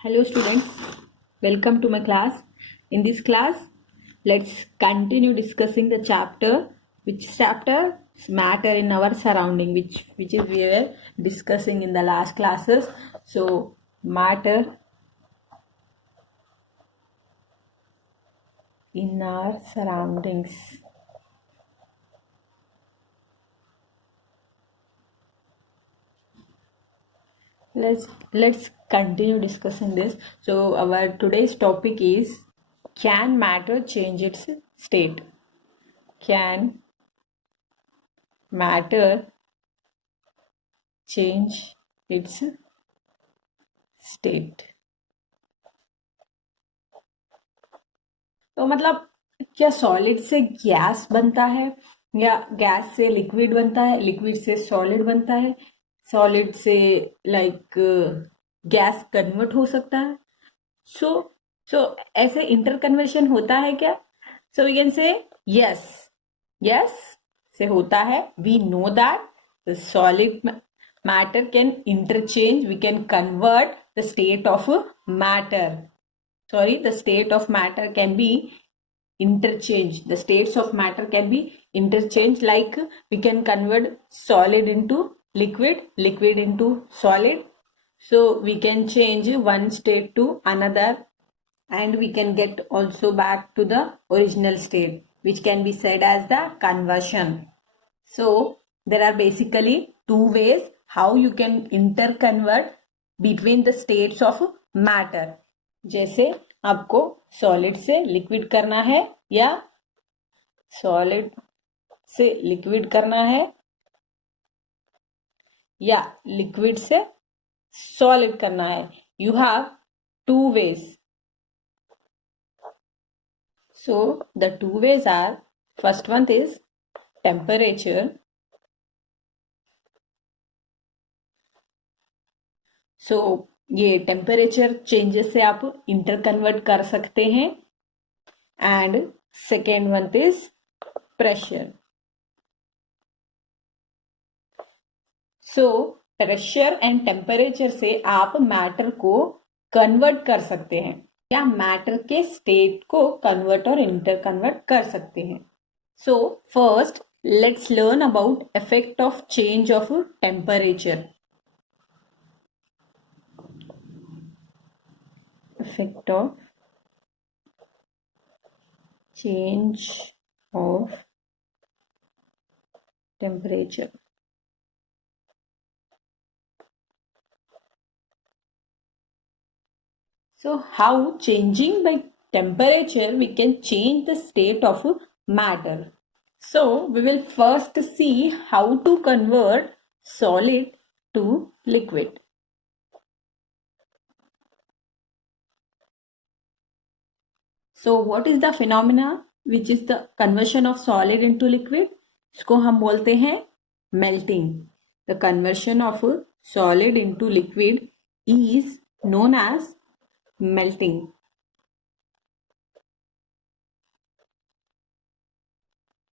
Hello students, welcome to my class. In this class, let's continue discussing the chapter. Which chapter? Matter in our surrounding, which is we were discussing in the last classes. So matter in our surroundings. Let's continue discussing this. So our today's topic is, can matter change its state? Can matter change its state? तो मतलब क्या solid से gas बनता है या gas से liquid बनता है, लिक्विड से सॉलिड बनता है, सॉलिड से लाइक गैस कन्वर्ट हो सकता है? सो सो ऐसे इंटर कन्वर्शन होता है क्या? So we can say yes, yes से होता है. We know that the solid matter can interchange, we can convert the state of matter. The state of matter can be interchanged. The states of matter can be interchanged, like we can convert solid into liquid, liquid into solid. So we can change one state to another, and we can get also back to the original state, which can be said as the conversion. So there are basically two ways how you can interconvert between the states of matter. जैसे आपको solid से liquid करना है या solid से liquid करना है या लिक्विड से सॉलिड करना है. You have two ways. So the two ways are, first one is temperature. So ये टेम्परेचर चेंजेस से आप इंटर कन्वर्ट कर सकते हैं. And second one is pressure. So pressure and temperature से आप मैटर को कन्वर्ट कर सकते हैं या मैटर के स्टेट को कन्वर्ट और इंटर कन्वर्ट कर सकते हैं. So first let's learn about effect of change of temperature. Effect of change of temperature. So how changing by temperature we can change the state of matter. So we will first see how to convert solid to liquid. So what is the phenomena which is the conversion of solid into liquid? इसको हम बोलते हैं melting. The conversion of solid into liquid is known as melting.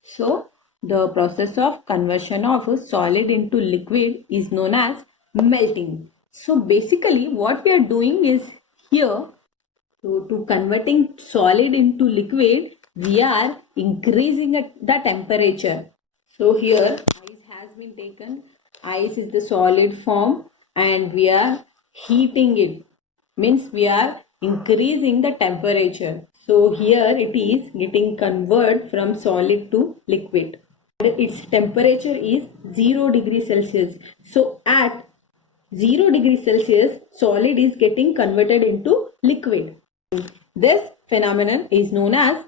So the process of conversion of solid into liquid is known as melting. So basically what we are doing is here, so to converting solid into liquid, we are increasing the temperature. So here ice has been taken. Ice is the solid form and we are heating it. Means we are increasing the temperature. So here it is getting converted from solid to liquid. Its temperature is 0 degrees Celsius. So at 0 degrees Celsius, solid is getting converted into liquid. This phenomenon is known as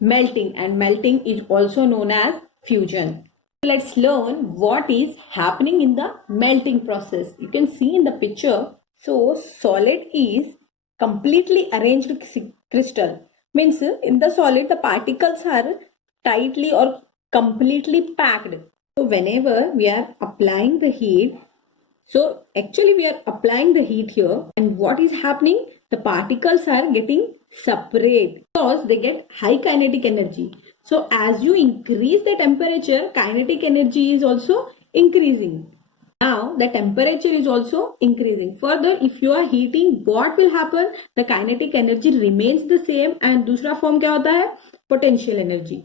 melting, and melting is also known as fusion. Let's learn what is happening in the melting process. You can see in the picture. So solid is completely arranged crystal. Means in the solid the particles are tightly or completely packed. So whenever we are applying the heat, so actually we are applying the heat here, and what is happening? The particles are getting separate because they get high kinetic energy. So as you increase the temperature, kinetic energy is also increasing. Now the temperature is also increasing. Further, if you are heating, what will happen? The kinetic energy remains the same and दूसरा form क्या होता है? Potential energy.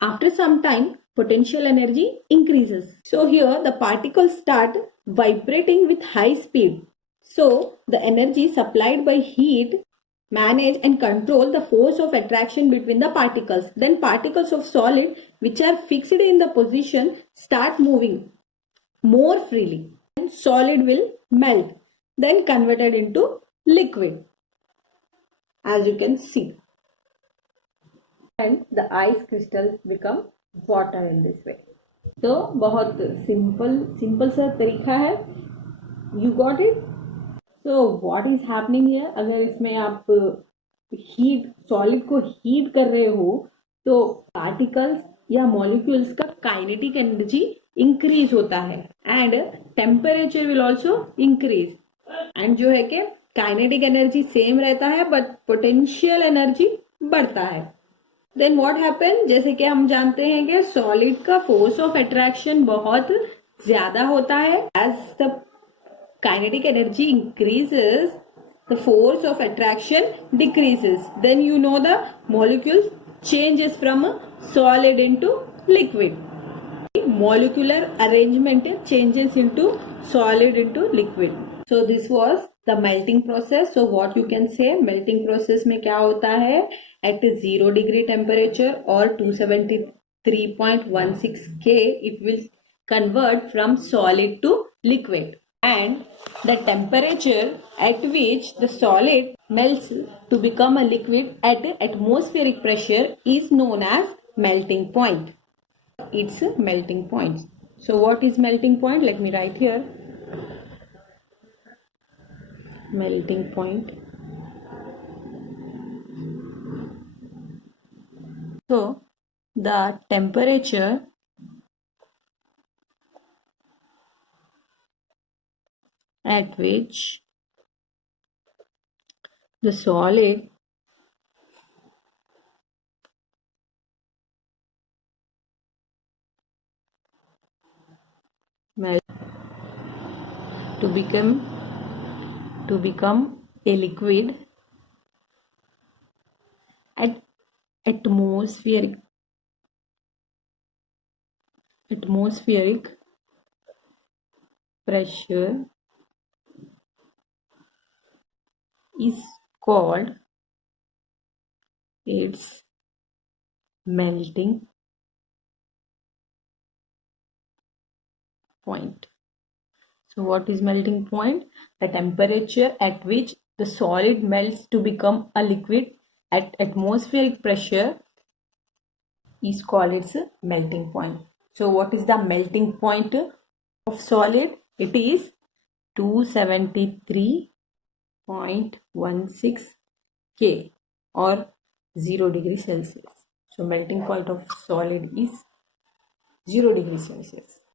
After some time, potential energy increases. So here the particles start vibrating with high speed. So the energy supplied by heat manage and control the force of attraction between the particles. Then particles of solid which are fixed in the position start moving more freely. And solid will melt, then converted into liquid, as you can see. And the ice crystals become water in this way. तो बहुत simple सा तरीका है. You got it? So what is happening here? अगर इसमें आप heat solid को heat कर रहे हो तो पार्टिकल्स या मॉलिक्यूल्स का काइनेटिक एनर्जी इंक्रीज होता है and temperature will also increase. And जो है कि काइनेटिक एनर्जी सेम रहता है बट पोटेंशियल एनर्जी बढ़ता है. देन व्हाट हैपन, जैसे कि हम जानते हैं कि सॉलिड का फोर्स ऑफ अट्रैक्शन बहुत ज्यादा होता है. As the kinetic energy increases, the force of attraction decreases. Then you know the molecules changes from a solid into liquid. Molecular arrangement changes into solid into liquid. So this was the melting process. So what you can say, melting process में क्या होता है? At 0 degree temperature or 273.16 K, it will convert from solid to liquid. And the temperature at which the solid melts to become a liquid at atmospheric pressure is known as melting point. It's a melting point. So what is melting point? Let me write here. Melting point. So the temperature at which the solid melts to become a liquid at atmospheric pressure is called its melting point. So what is melting point? The temperature at which the solid melts to become a liquid at atmospheric pressure is called its melting point. So what is the melting point of solid? It is 273.16 K or 0 degree Celsius. So melting point of solid is 0 degree Celsius.